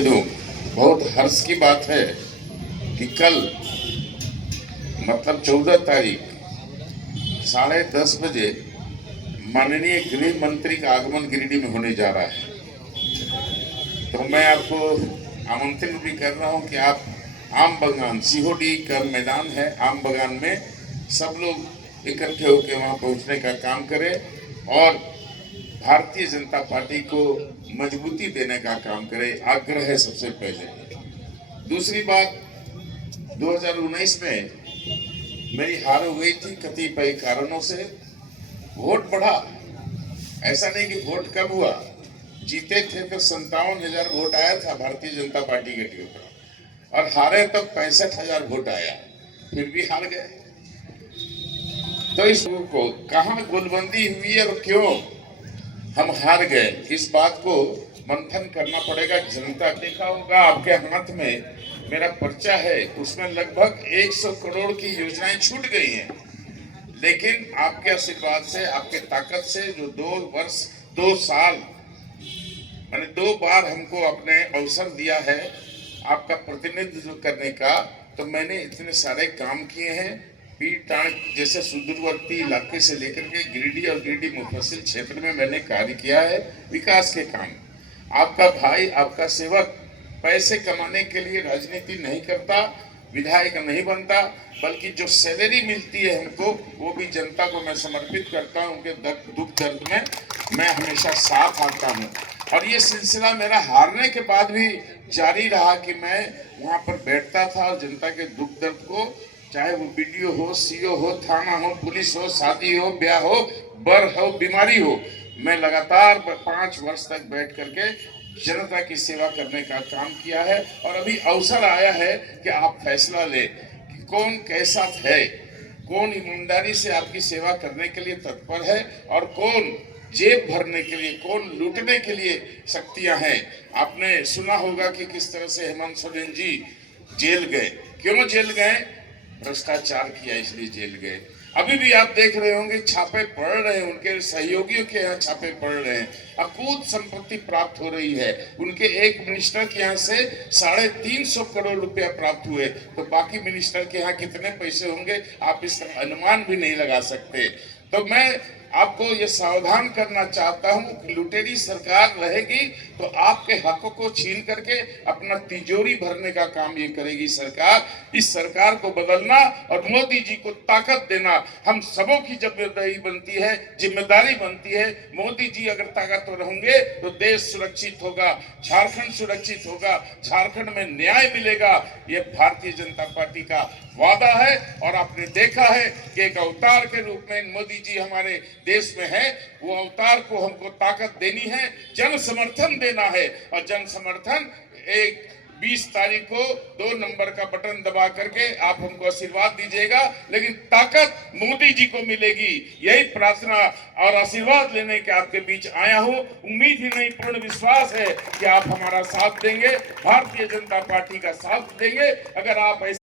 बहुत हर्ष की बात है कि कल मतलब 14 तारीख 10:30 बजे माननीय गृह मंत्री का आगमन गिरिडीह में होने जा रहा है। तो मैं आपको आमंत्रित भी कर रहा हूं कि आप आम बगान सीहोडी का मैदान है, आम बगान में सब लोग इकट्ठे होकर वहां पहुंचने का काम करें और भारतीय जनता पार्टी को मजबूती देने का काम करें। आग्रह है सबसे पहले। दूसरी बात, 2019 में मेरी हार हो गई थी कतिपय कारणों से। वोट बढ़ा, ऐसा नहीं कि वोट कम हुआ, जीते थे तो 57,000 वोट आया था भारतीय जनता पार्टी के ऊपर, और हारे तब 65,000 वोट आया, फिर भी हार गए। तो इस को कहां गोलबंदी हुई और क्यों हम हार गए, इस बात को मंथन करना पड़ेगा। जनता देखा होगा आपके हाथ में मेरा पर्चा है, उसमें लगभग 100 करोड़ की योजनाएं छूट गई हैं, लेकिन आपके आशीर्वाद से, आपके ताकत से, जो 2 साल मैंने 2 बार हमको अपने अवसर दिया है आपका प्रतिनिधित्व करने का, तो मैंने इतने सारे काम किए हैं। टाँक जैसे सुदूरवर्ती इलाके से लेकर के गिरिडीह और गिरिडीह मुफस्सिल क्षेत्र में मैंने कार्य किया है, विकास के काम। आपका भाई, आपका सेवक पैसे कमाने के लिए राजनीति नहीं करता, विधायक नहीं बनता, बल्कि जो सैलरी मिलती है हमको, वो भी जनता को मैं समर्पित करता हूँ। उनके दुख दर्द में मैं हमेशा साथ आता हूँ, और ये सिलसिला मेरा हारने के बाद भी जारी रहा कि मैं वहाँ पर बैठता था और जनता के दुख दर्द को, चाहे वो बीडीओ हो, सीओ हो, थाना हो, पुलिस हो, शादी हो, ब्याह हो, बर हो, बीमारी हो, मैं लगातार 5 वर्ष तक बैठ करके जनता की सेवा करने का काम किया है। और अभी अवसर आया है कि आप फैसला लें कि कौन कैसा है, कौन ईमानदारी से आपकी सेवा करने के लिए तत्पर है, और कौन जेब भरने के लिए, कौन लूटने के लिए शक्तियां हैं। आपने सुना होगा कि किस तरह से हेमंत सोरेन जी जेल गए। क्यों जेल गए? भ्रष्टाचार किया इसलिए जेल गए। अभी भी आप देख रहे होंगे छापे पड़ रहे हैं, उनके सहयोगियों के यहाँ छापे पड़ रहे हैं, अकूत संपत्ति प्राप्त हो रही है। उनके एक मिनिस्टर के यहाँ से 350 करोड़ रुपया प्राप्त हुए, तो बाकी मिनिस्टर के यहाँ कितने पैसे होंगे आप इसका अनुमान भी नहीं लगा सकते। तो मैं आपको ये सावधान करना चाहता हूं कि लुटेरी सरकार रहेगी तो आपके हकों को छीन करके अपना तिजोरी भरने का काम ये करेगी सरकार। इस सरकार को बदलना और मोदी जी को ताकत देना हम सबों की जिम्मेदारी बनती है, जिम्मेदारी बनती है। मोदी जी अगर ताकतवर होंगे तो देश सुरक्षित होगा, झारखंड सुरक्षित होगा, झारखंड में न्याय मिलेगा। ये भारतीय जनता पार्टी का वादा है, और आपने देखा है कि एक अवतार के रूप में मोदी जी हमारे देश में है। वो अवतार को हमको ताकत देनी है, जन समर्थन देना है, और जन समर्थन 20 तारीख को 2 नंबर का बटन दबा करके आप हमको आशीर्वाद दीजिएगा, लेकिन ताकत मोदी जी को मिलेगी। यही प्रार्थना और आशीर्वाद लेने के आपके बीच आया हूं। उम्मीद ही नहीं, पूर्ण विश्वास है कि आप हमारा साथ देंगे, भारतीय जनता पार्टी का साथ देंगे। अगर आप